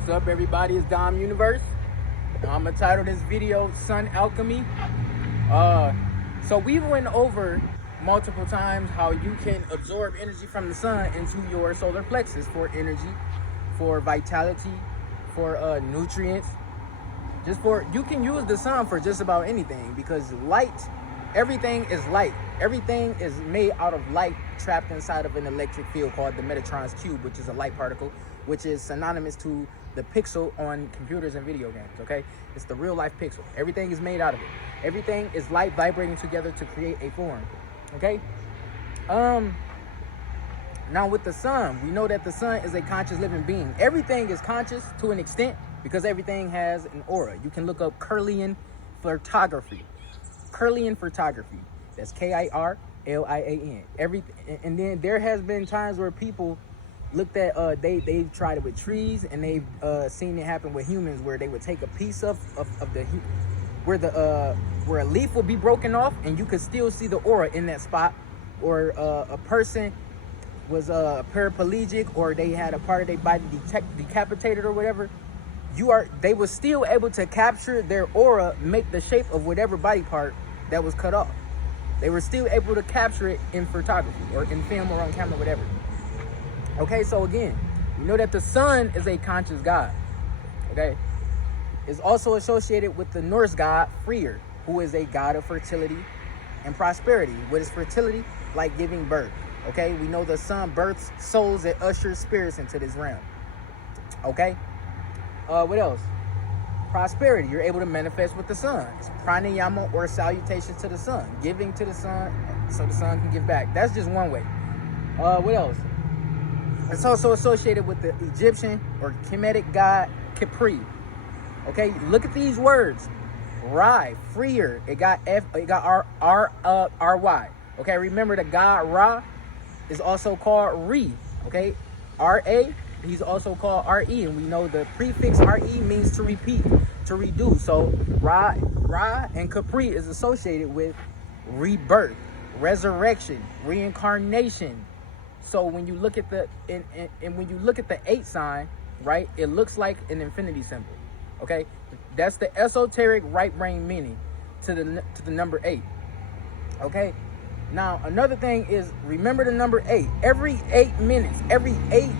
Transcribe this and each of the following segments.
What's up, everybody? It's Dom Universe. I'm gonna title this video Sun Alchemy. So we went over multiple times how you can absorb energy from the sun into your solar plexus for energy, for vitality, for nutrients. You can use the sun for just about anything, because light, everything is light. Everything is made out of light trapped inside of an electric field called the Metatron's cube, which is a light particle, which is synonymous to the pixel on computers and video games, okay? It's the real life pixel. Everything is made out of it. Everything is light vibrating together to create a form, okay? Now with the sun, we know that the sun is a conscious living being. Everything is conscious to an extent because everything has an aura. You can look up Kirlian photography. Kirlian photography. That's K-I-R-L-I-A-N. And then there has been times where people looked at they've tried it with trees, and they've seen it happen with humans, where they would take a piece of the where a leaf would be broken off and you could still see the aura in that spot, or a person was paraplegic, or they had a part of their body decapitated or whatever. They were still able to capture their aura, make the shape of whatever body part that was cut off. They were still able to capture it in photography or in film or on camera, whatever. Okay, so again, we know that the sun is a conscious god, okay? It's also associated with the Norse god Freyr, who is a god of fertility and prosperity. What is fertility? Like giving birth, okay? We know the sun births souls and ushers spirits into this realm, okay? What else? Prosperity, you're able to manifest with the sun. It's pranayama, or salutation to the sun, giving to the sun so the sun can give back. That's just one way. What else? It's also associated with the Egyptian or Kemetic god Capri. Okay, look at these words. Ra, Freyr, it got R-Y. Okay, remember the god Ra is also called Re. Okay, R-A, he's also called R-E, and we know the prefix R-E means to repeat, to redo. So Ra and Capri is associated with rebirth, resurrection, reincarnation. So when you look at the when you look at the 8 sign, right, it looks like an infinity symbol. Okay, that's the esoteric right brain meaning to the number 8. Okay, now another thing is, remember the number 8. Every 8 minutes, every 8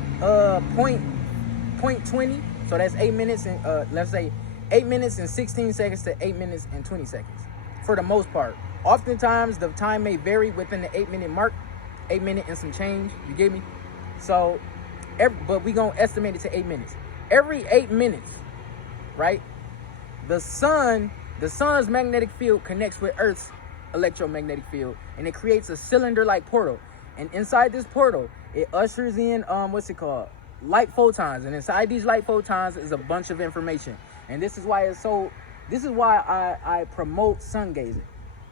point 20. So that's 8 minutes and let's say 8 minutes and 16 seconds to 8 minutes and 20 seconds for the most part. Oftentimes the time may vary within the 8-minute mark. 8 minutes and some change, you get me? So, but we gonna estimate it to 8 minutes. Every 8 minutes, right? The sun's magnetic field connects with Earth's electromagnetic field, and it creates a cylinder-like portal. And inside this portal, it ushers in light photons. And inside these light photons is a bunch of information. And this is why I promote sun gazing.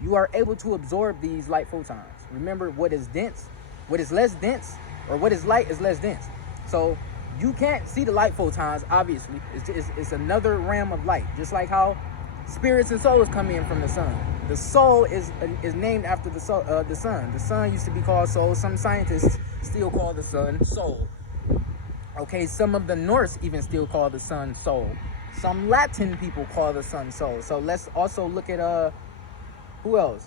You are able to absorb these light photons. Remember, what is dense, what is less dense, or what is light is less dense. So you can't see the light photons, obviously. It's another realm of light, just like how spirits and souls come in from the sun. The soul is named after the sun. The sun used to be called soul. Some scientists still call the sun soul. Okay, some of the Norse even still call the sun soul. Some Latin people call the sun soul. So let's also look at who else?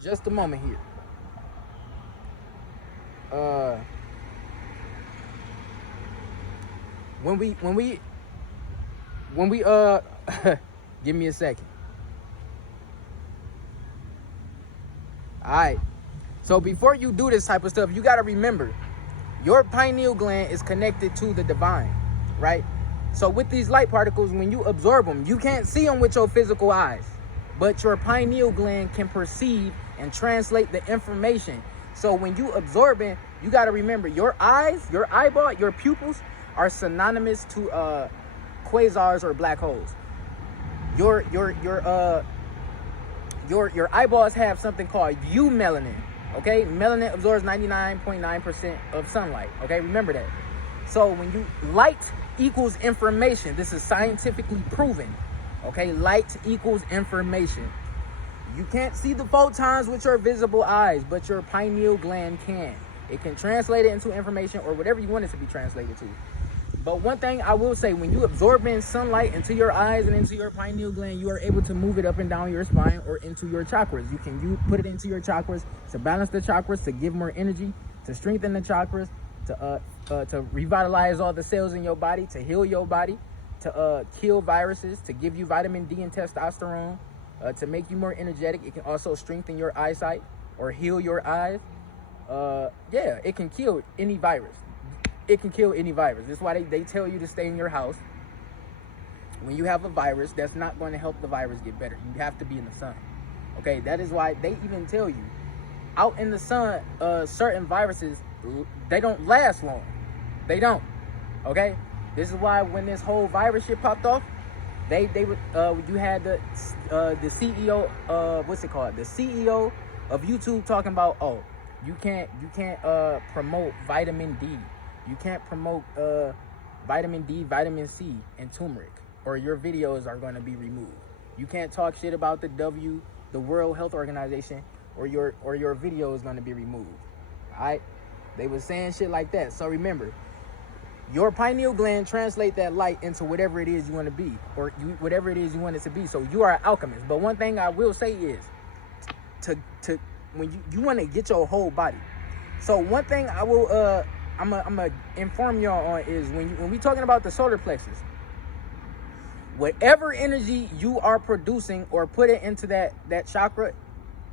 Just a moment here. When we give me a second. All right. So before you do this type of stuff, you got to remember your pineal gland is connected to the divine, right? So with these light particles, when you absorb them, you can't see them with your physical eyes, but your pineal gland can perceive and translate the information. So when you absorb it, you got to remember your eyes, your eyeball, your pupils are synonymous to quasars or black holes. Your eyeballs have something called eumelanin. Okay, melanin absorbs 99.9% of sunlight. Okay, remember that. So when light equals information. This is scientifically proven. Okay, light equals information. You can't see the photons with your visible eyes, but your pineal gland can. It can translate it into information or whatever you want it to be translated to. But one thing I will say, when you absorb in sunlight into your eyes and into your pineal gland, you are able to move it up and down your spine or into your chakras. You put it into your chakras to balance the chakras, to give more energy, to strengthen the chakras, to revitalize all the cells in your body, to heal your body, to kill viruses, to give you vitamin D and testosterone, to make you more energetic. It can also strengthen your eyesight or heal your eyes. Yeah, it can kill any virus. It can kill any virus. That's why they tell you to stay in your house. When you have a virus, that's not going to help the virus get better. You have to be in the sun. Okay, that is why they even tell you, out in the sun, certain viruses, they don't last long. They don't. Okay, this is why when this whole virus shit popped off, you had the CEO, what's it called? The CEO of YouTube talking about, oh, you can't promote vitamin D. You can't promote vitamin D, vitamin C, and turmeric, or your videos are going to be removed. You can't talk shit about the World Health Organization, or your video is going to be removed. All right? They were saying shit like that. So remember, your pineal gland translate that light into whatever it is you want to be, or whatever it is you want it to be. So you are an alchemist. But one thing I will say is, when you want to get your whole body. So one thing I will I'm gonna inform y'all on is when we talking about the solar plexus, whatever energy you are producing or put it into that chakra,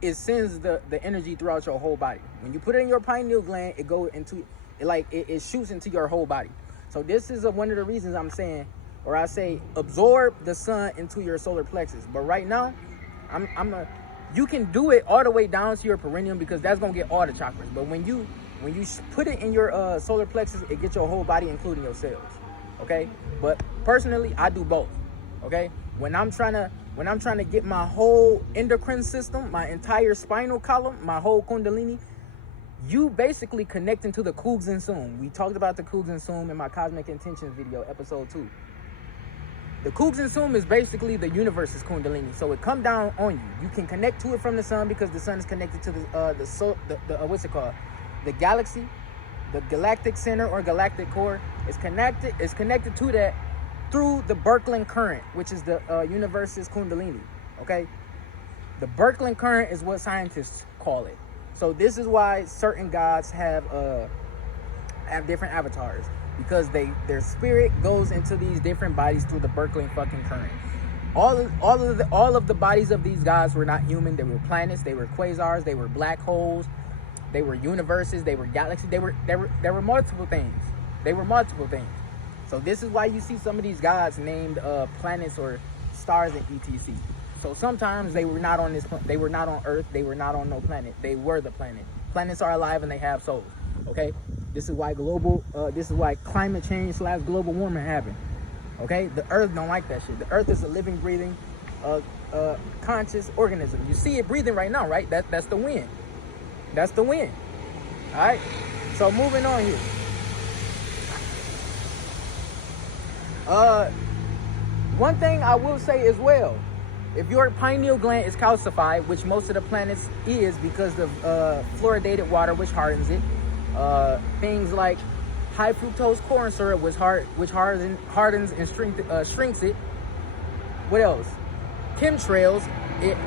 it sends the energy throughout your whole body. When you put it in your pineal gland, it goes into it shoots into your whole body. So this is one of the reasons I'm saying, or I say, absorb the sun into your solar plexus. But right now, you can do it all the way down to your perineum, because that's gonna get all the chakras. But when you put it in your solar plexus, it gets your whole body, including your cells. Okay, but personally, I do both. Okay, when I'm trying to get my whole endocrine system, my entire spinal column, my whole kundalini, you basically connecting to the Kugs and Sum. We talked about the Kugs and Sum in my Cosmic Intentions video, episode 2. The Kugs and Sum is basically the universe's kundalini, so it come down on you. You can connect to it from the sun, because the sun is connected to the what's it called? The galaxy, the galactic center or galactic core is connected to that through the Birkeland current, which is the universe's kundalini. Okay, the Birkeland current is what scientists call it. So this is why certain gods have different avatars, because their spirit goes into these different bodies through the Birkeland fucking current. All of the bodies of these gods were not human. They were planets, they were quasars, they were black holes, they were universes, they were galaxies, they were multiple things. They were multiple things. So this is why you see some of these gods named planets or stars in ETC. So sometimes they were not on they were not on Earth, they were not on no planet. They were the planet. Planets are alive and they have souls. Okay? This is why climate change / global warming happened. Okay? The Earth don't like that shit. The Earth is a living, breathing, conscious organism. You see it breathing right now, right? That's the wind. That's the wind. All right? So moving on here. One thing I will say as well, if your pineal gland is calcified, which most of the planets is because of fluoridated water, which hardens it, things like high fructose corn syrup, which hardens and shrinks it. What else? Chemtrails. It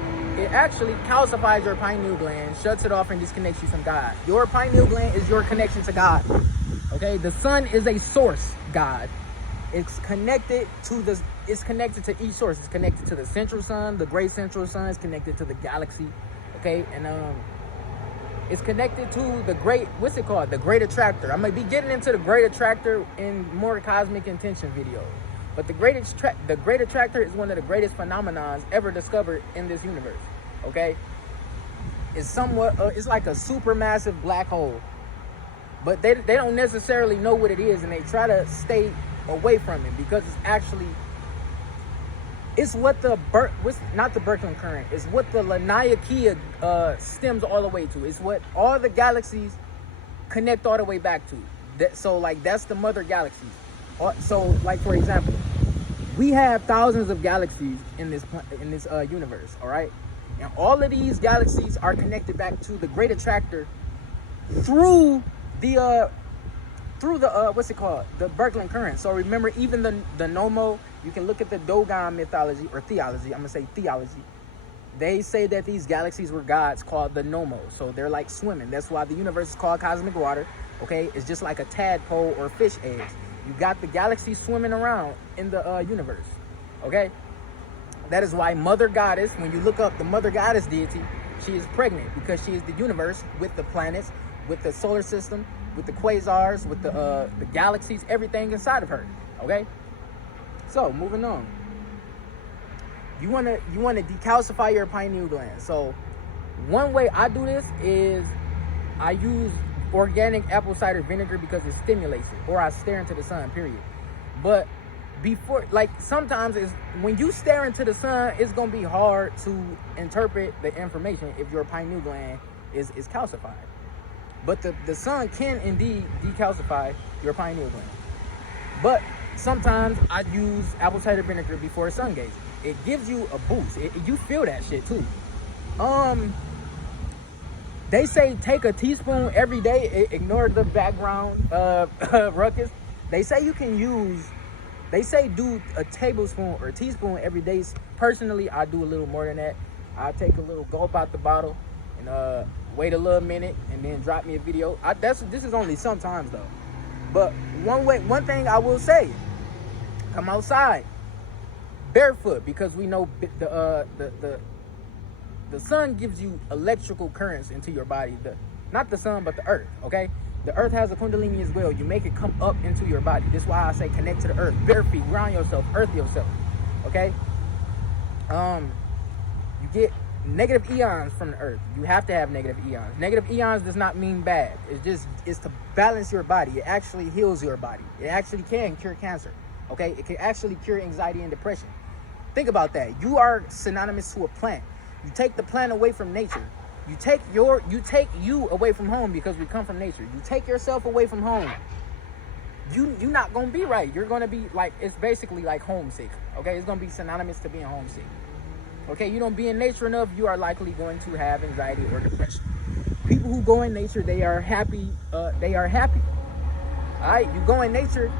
actually calcifies your pineal gland, shuts it off, and disconnects you from God. Your pineal gland is your connection to God. Okay, the sun is a source God. It's connected to each source. It's connected to the central sun, the great central sun. It's connected to the galaxy. Okay, and it's connected to the great, what's it called? The great attractor. I'm gonna be getting into the great attractor in more Cosmic Intention videos. But the great attractor is one of the greatest phenomenons ever discovered in this universe. Okay, it's somewhat it's like a supermassive black hole, but they don't necessarily know what it is, and they try to stay away from it, because it's what not the Birkeland current, it's what the Laniakea stems all the way to. It's what all the galaxies connect all the way back to. So that's the mother galaxy. So like, for example, we have thousands of galaxies in this universe, all right? And all of these galaxies are connected back to the great attractor through the through the what's it called, the Birkeland current. So remember, even the Nomo, you can look at the Dogon mythology or theology. I'm gonna say theology. They say that these galaxies were gods called the Nomo. So they're like swimming. That's why the universe is called cosmic water. Okay, it's just like a tadpole or fish eggs. You got the galaxy swimming around in the universe. Okay, that is why Mother Goddess, when you look up the Mother Goddess deity, she is pregnant because she is the universe with the planets, with the solar system, with the quasars, with the galaxies, everything inside of her. Okay, so moving on. You wanna decalcify your pineal gland. So one way I do this is I use organic apple cider vinegar because it stimulates it, or I stare into the sun, period. But before, like, sometimes it's when you stare into the sun, it's gonna be hard to interpret the information if your pineal gland is calcified. But the sun can indeed decalcify your pineal gland. But sometimes I use apple cider vinegar before sun gazing. It gives you a boost. You feel that shit too. They say take a teaspoon every day. Ignore the background ruckus. They say you can use, they say do a tablespoon or a teaspoon every day. Personally, I do a little more than that. I take a little gulp out the bottle and wait a little minute and then drop me a video. This is only sometimes though. But one thing I will say, come outside barefoot, because we know the sun gives you electrical currents into your body. Not the sun, but the earth. Okay, the earth has a kundalini as well. You make it come up into your body. This is why I say connect to the earth. Bare feet, ground yourself, earth yourself. Okay. You get negative eons from the earth. You have to have negative eons. Negative eons does not mean bad. It's to balance your body. It actually heals your body. It actually can cure cancer. Okay, it can actually cure anxiety and depression. Think about that. You are synonymous to a plant. You take the plant away from nature. You take you away from home, because we come from nature. You take yourself away from home. You're not gonna be right. You're gonna be like, it's basically like homesick. Okay, it's gonna be synonymous to being homesick. Okay, you don't be in nature enough, you are likely going to have anxiety or depression. People who go in nature, they are happy. They are happy. All right, you go in nature.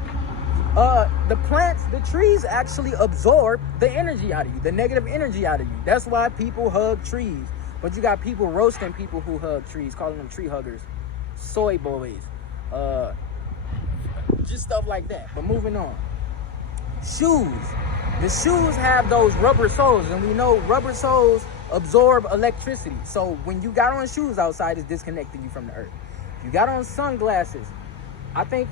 The plants, the trees actually absorb the energy out of you, the negative energy out of you. That's why people hug trees. But you got people roasting people who hug trees, calling them tree huggers, soy boys, just stuff like that. But moving on. Shoes. The shoes have those rubber soles, and we know rubber soles absorb electricity. So when you got on shoes outside, it's disconnecting you from the earth. If you got on sunglasses, I think,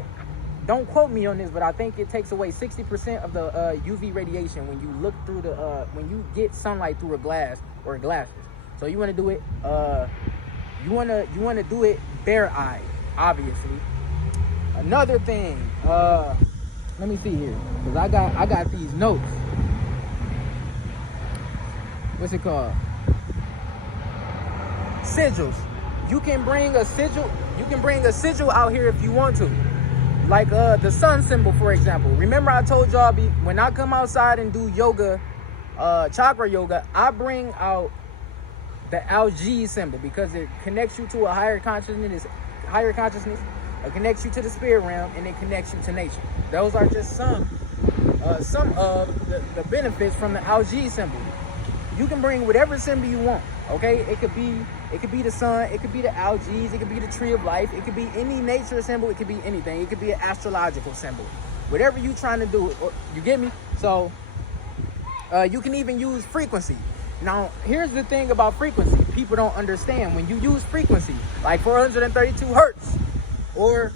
don't quote me on this, but I think it takes away 60% of the UV radiation when you look through when you get sunlight through a glass or glasses. So you want to do it, you want to do it bare eye, obviously. Another thing, let me see here, because I got these notes. What's it called? Sigils. You can bring a sigil. You can bring a sigil out here if you want to. Like the sun symbol, for example. Remember I told y'all, when I come outside and do yoga, chakra yoga, I bring out the algae symbol because it connects you to a higher consciousness. It connects you to the spirit realm, and it connects you to nature. Those are just some of the benefits from the algae symbol. You can bring whatever symbol you want. Okay, it could be the sun, it could be the algae, it could be the tree of life, it could be any nature symbol, it could be anything. It could be an astrological symbol. Whatever you trying to do, you get me? So you can even use frequency. Now, here's the thing about frequency. People don't understand. When you use frequency, like 432 hertz or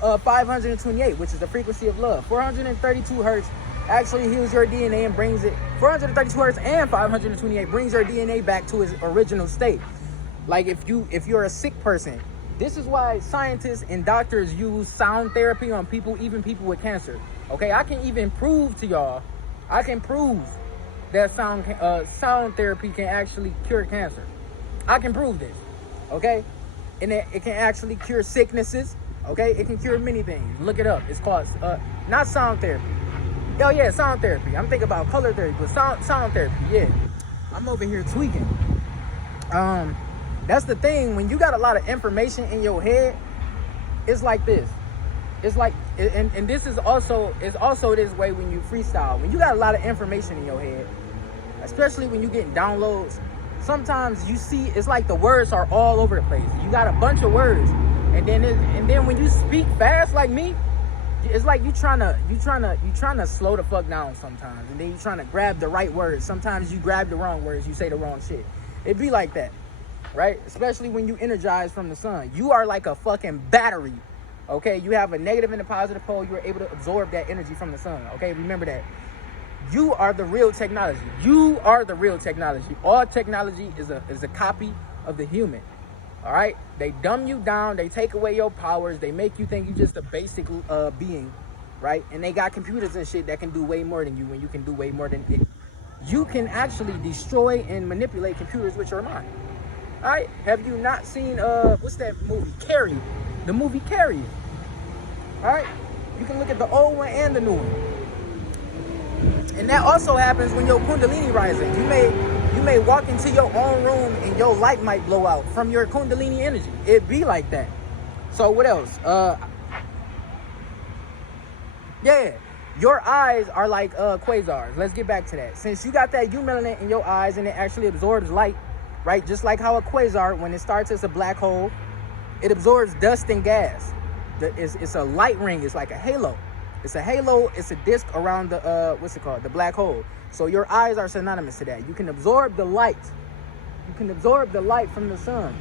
528, which is the frequency of love. 432 hertz actually heals your DNA and brings it, 432 hertz and 528 brings your DNA back to its original state. Like if you're a sick person, this is why scientists and doctors use sound therapy on people, even people with cancer. Okay, I can even prove to y'all, I can prove that sound therapy can actually cure cancer. I can prove this, okay? And it can actually cure sicknesses, okay? It can cure many things. Look it up. It's called, not sound therapy. Oh yeah, sound therapy. I'm thinking about color therapy, but sound therapy, yeah. I'm over here tweaking. That's the thing. When you got a lot of information in your head, it's like this. it's like, and this is also, it's also this way when you freestyle. When you got a lot of information in your head, especially when you get downloads, sometimes you see it's like the words are all over the place. You got a bunch of words, and then when you speak fast like me, it's like you trying to slow the fuck down sometimes, and then you trying to grab the right words. Sometimes you grab the wrong words, you say the wrong shit. It be like that, right? Especially when you energize from the sun. You are like a fucking battery. Okay, you have a negative and a positive pole. You're able to absorb that energy from the sun. Okay, remember that. You are the real technology. You are the real technology. All technology is a copy of the human. All right, they dumb you down. They take away your powers. They make you think you're just a basic being, right? And they got computers and shit that can do way more than you, and you can do way more than it. You can actually destroy and manipulate computers with your mind. All right, have you not seen what's that movie, Carrie? The movie Carrie. All right, you can look at the old one and the new one. And that also happens when your Kundalini rising. You may walk into your own room and your light might blow out from your Kundalini energy. It be like that. So what else? Yeah, your eyes are like quasars. Let's get back to that. Since you got that U-melanin in your eyes and it actually absorbs light, right? Just like how a quasar, when it starts as a black hole, it absorbs dust and gas. It's a light ring. It's like a halo. It's a halo. It's a disc around the what's it called? The black hole. So your eyes are synonymous to that. You can absorb the light. You can absorb the light from the sun,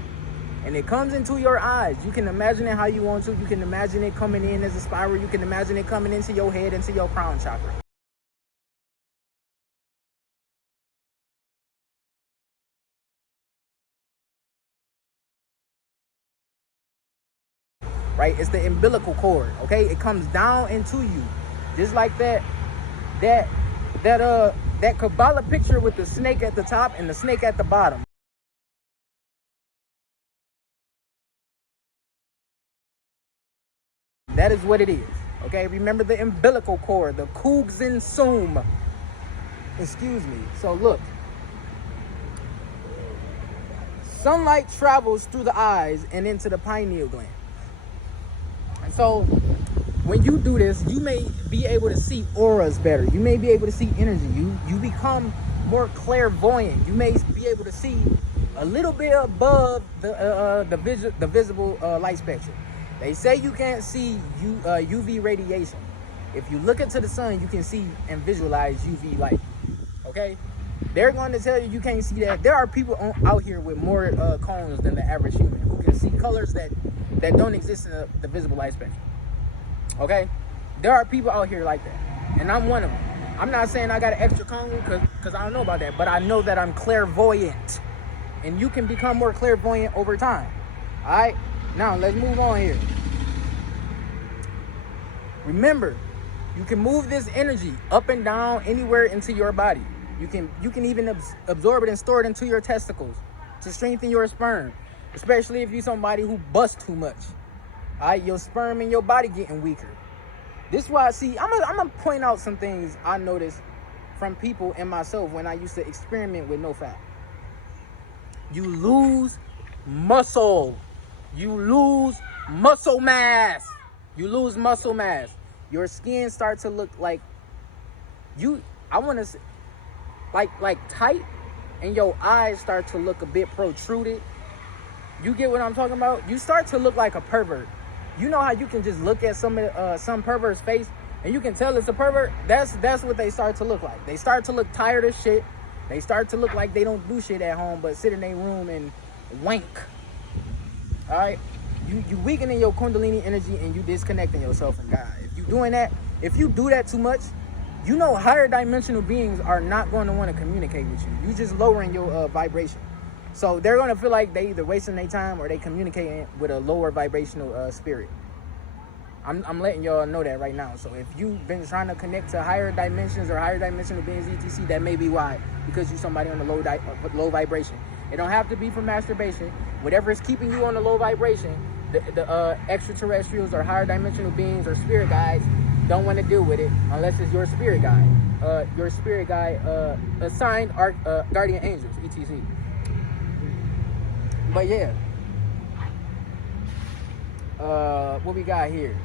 and it comes into your eyes. You can imagine it how you want to. You can imagine it coming in as a spiral. You can imagine it coming into your head, into your crown chakra. Right? It's the umbilical cord, okay? It comes down into you. Just like that Kabbalah picture with the snake at the top and the snake at the bottom. That is what it is, okay? Remember the umbilical cord, the Kugzen Sum. Excuse me. So look. Sunlight travels through the eyes and into the pineal gland. And so when you do this, you may be able to see auras better. You may be able to see energy. You become more clairvoyant. You may be able to see a little bit above the visible light spectrum. They say you can't see UV radiation. If you look into the sun, you can see and visualize UV light. Okay? They're going to tell you you can't see that. There are people out here with more cones than the average human who can see colors that don't exist in the visible light spectrum. Okay? There are people out here like that. And I'm one of them. I'm not saying I got an extra cone because I don't know about that. But I know that I'm clairvoyant. And you can become more clairvoyant over time. Alright? Now, let's move on here. Remember, you can move this energy up and down anywhere into your body. You can even absorb it and store it into your testicles to strengthen your sperm. Especially if you're somebody who busts too much. All right, your sperm in your body getting weaker. This is why, see, I'm gonna point out some things I noticed from people and myself when I used to experiment with no fat. You lose muscle. You lose muscle mass. You lose muscle mass. Your skin starts to look like I want to say, like tight, and your eyes start to look a bit protruded. You get what I'm talking about? You start to look like a pervert. You know how you can just look at some pervert's face and you can tell it's a pervert? That's what they start to look like. They start to look tired as shit. They start to look like they don't do shit at home but sit in their room and wank. All right? You weakening your Kundalini energy and you disconnecting yourself from God. If you do that too much, you know higher dimensional beings are not going to want to communicate with you. You just lowering your vibration. So they're going to feel like they either wasting their time or they communicating with a lower vibrational spirit. I'm letting y'all know that right now. So if you've been trying to connect to higher dimensions or higher dimensional beings, etc., that may be why. Because you're somebody on the low vibration. It don't have to be for masturbation. Whatever is keeping you on the low vibration, the extraterrestrials or higher dimensional beings or spirit guides don't want to deal with it unless it's your spirit guide. Your spirit guide assigned guardian angels, etc. But yeah. What we got here?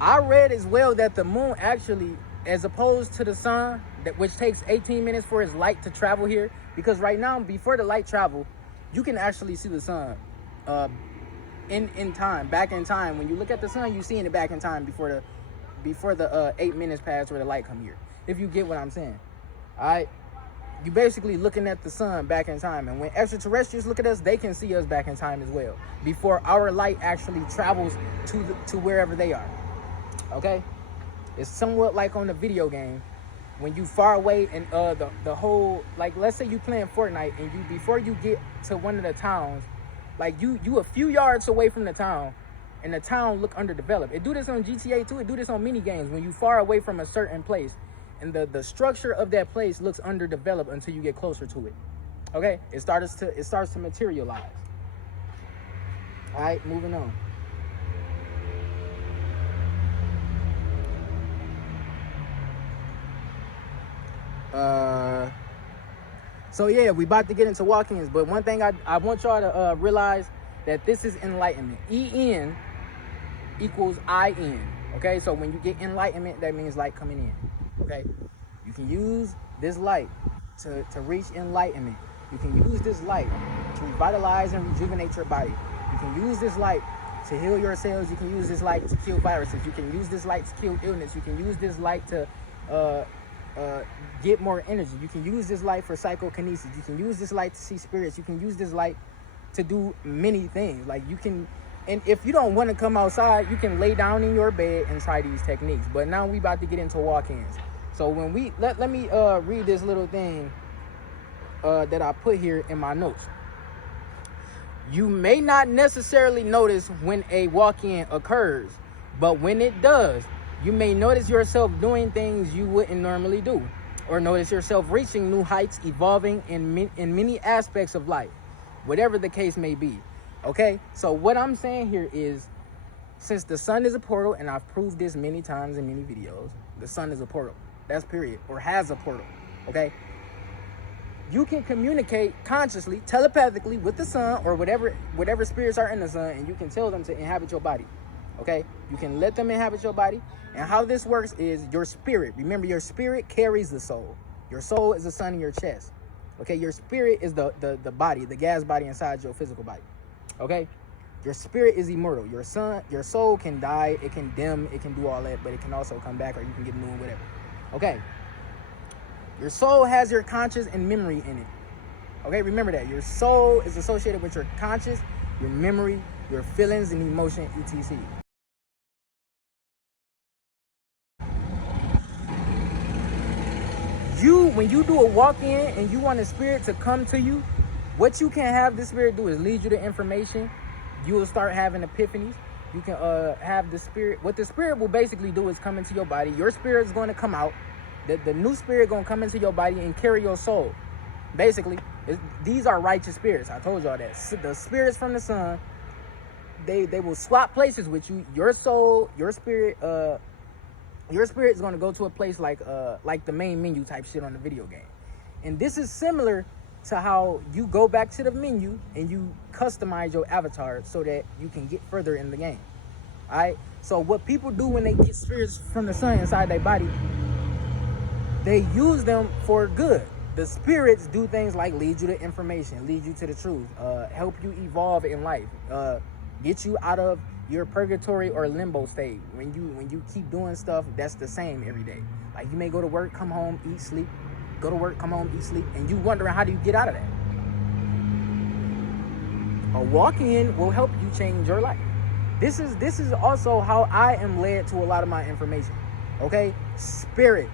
I read as well that the moon actually, as opposed to the sun, which takes 18 minutes for its light to travel here, because right now, before the light travel, you can actually see the sun in time, back in time. When you look at the sun, you're seeing it back in time before the 8 minutes pass where the light come here. If you get what I'm saying. All right. You basically looking at the sun back in time, and when extraterrestrials look at us, they can see us back in time as well, before our light actually travels to wherever they are. Okay, it's somewhat like on the video game when you far away and the whole, like, let's say you playing Fortnite and you, before you get to one of the towns, like you a few yards away from the town, and the town look underdeveloped. It do this on GTA too. It do this on mini games when you far away from a certain place. And the structure of that place looks underdeveloped until you get closer to it. Okay, it starts to materialize. All right, moving on. So yeah, we about to get into walk-ins, but one thing I want y'all to realize that this is enlightenment. En equals In. Okay, so when you get enlightenment, that means light coming in. Okay, you can use this light to reach enlightenment. You can use this light to revitalize and rejuvenate your body. You can use this light to heal your cells. You can use this light to kill viruses. You can use this light to kill illness. You can use this light to get more energy. You can use this light for psychokinesis. You can use this light to see spirits. You can use this light to do many things. Like, you can, and if you don't want to come outside, you can lay down in your bed and try these techniques. But now we about to get into walk-ins. So when we let me read this little thing that I put here in my notes. You may not necessarily notice when a walk-in occurs, but when it does, you may notice yourself doing things you wouldn't normally do, or notice yourself reaching new heights, evolving in many aspects of life, whatever the case may be. Okay, so what I'm saying here is, since the sun is a portal, and I've proved this many times in many videos, the sun is a portal. That's period, or has a portal. Okay, you can communicate consciously, telepathically with the sun, or whatever spirits are in the sun, and you can tell them to inhabit your body. Okay, you can let them inhabit your body. And how this works is your spirit. Remember, your spirit carries the soul. Your soul is the sun in your chest. Okay, your spirit is the body, the gas body inside your physical body. Okay, your spirit is immortal. Your soul can die, it can dim, it can do all that, but it can also come back, or you can get new and whatever. Okay, your soul has your conscious and memory in it. Okay, remember that. Your soul is associated with your conscious, your memory, your feelings and emotion, etc. When you do a walk-in and you want a spirit to come to you, what you can have this spirit do is lead you to information. You will start having epiphanies. You can have the spirit. What the spirit will basically do is come into your body. Your spirit is going to come out. The new spirit going to come into your body and carry your soul. Basically, these are righteous spirits. I told y'all that. The spirits from the sun, they will swap places with you. Your soul, your spirit is going to go to a place like the main menu type shit on the video game. And this is similar to how you go back to the menu and you customize your avatar so that you can get further in the game. All right, so what people do when they get spirits from the sun inside their body, they use them for good. The spirits do things like lead you to information, lead you to the truth, help you evolve in life, get you out of your purgatory or limbo state. When you keep doing stuff that's the same every day, like you may go to work, come home, eat, sleep, go to work, come home, eat, sleep, and you wondering how do you get out of that. A walk-in will help you change your life. This is also how I am led to a lot of my information. Okay, spirit,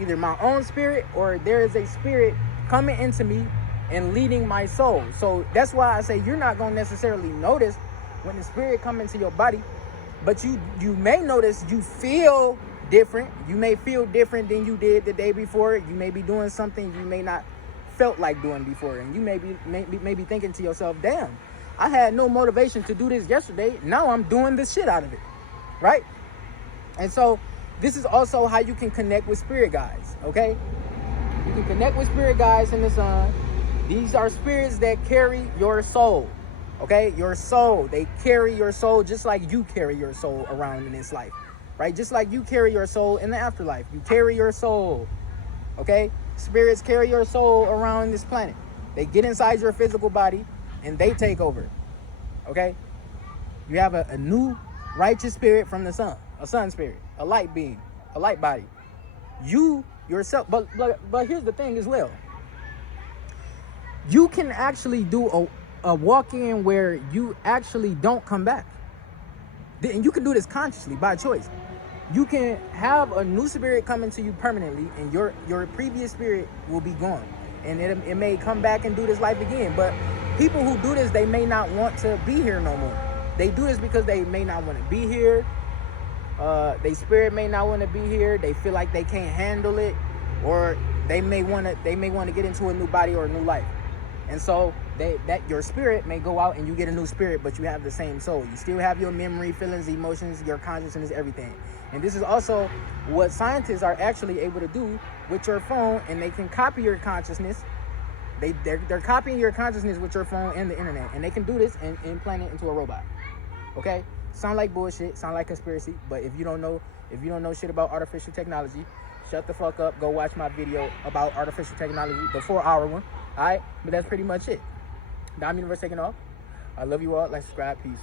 either my own spirit or there is a spirit coming into me and leading my soul. So that's why I say you're not going to necessarily notice when the spirit comes into your body, but you may notice you feel different. You may feel different than you did the day before. You may be doing something you may not felt like doing before, and you may be thinking to yourself, damn, I had no motivation to do this yesterday. Now I'm doing the shit out of it, right? And so this is also how you can connect with spirit guides. Okay, you can connect with spirit guides in the sun. These are spirits that carry your soul. Okay, your soul, they carry your soul just like you carry your soul around in this life. right? Just like you carry your soul in the afterlife. You carry your soul, okay? Spirits carry your soul around this planet. They get inside your physical body and they take over, okay? You have a new righteous spirit from the sun, a sun spirit, a light being, a light body. You yourself, but here's the thing as well. You can actually do a walk-in where you actually don't come back. And you can do this consciously by choice. You can have a new spirit come into you permanently, and your previous spirit will be gone. And it may come back and do this life again. But people who do this, they may not want to be here no more. They do this because they may not want to be here. Their spirit may not want to be here. They feel like they can't handle it, or they may want to get into a new body or a new life. And so that your spirit may go out and you get a new spirit, but you have the same soul. You still have your memory, feelings, emotions, your consciousness, everything. And this is also what scientists are actually able to do with your phone, and they can copy your consciousness. They're copying your consciousness with your phone and the internet, and they can do this and implant it into a robot. Okay? Sound like bullshit, sound like conspiracy, but if you don't know shit about artificial technology, shut the fuck up. Go watch my video about artificial technology, the 4-hour one. All right, but that's pretty much it. Dom Universe taking off. I love you all. Like, subscribe. Peace.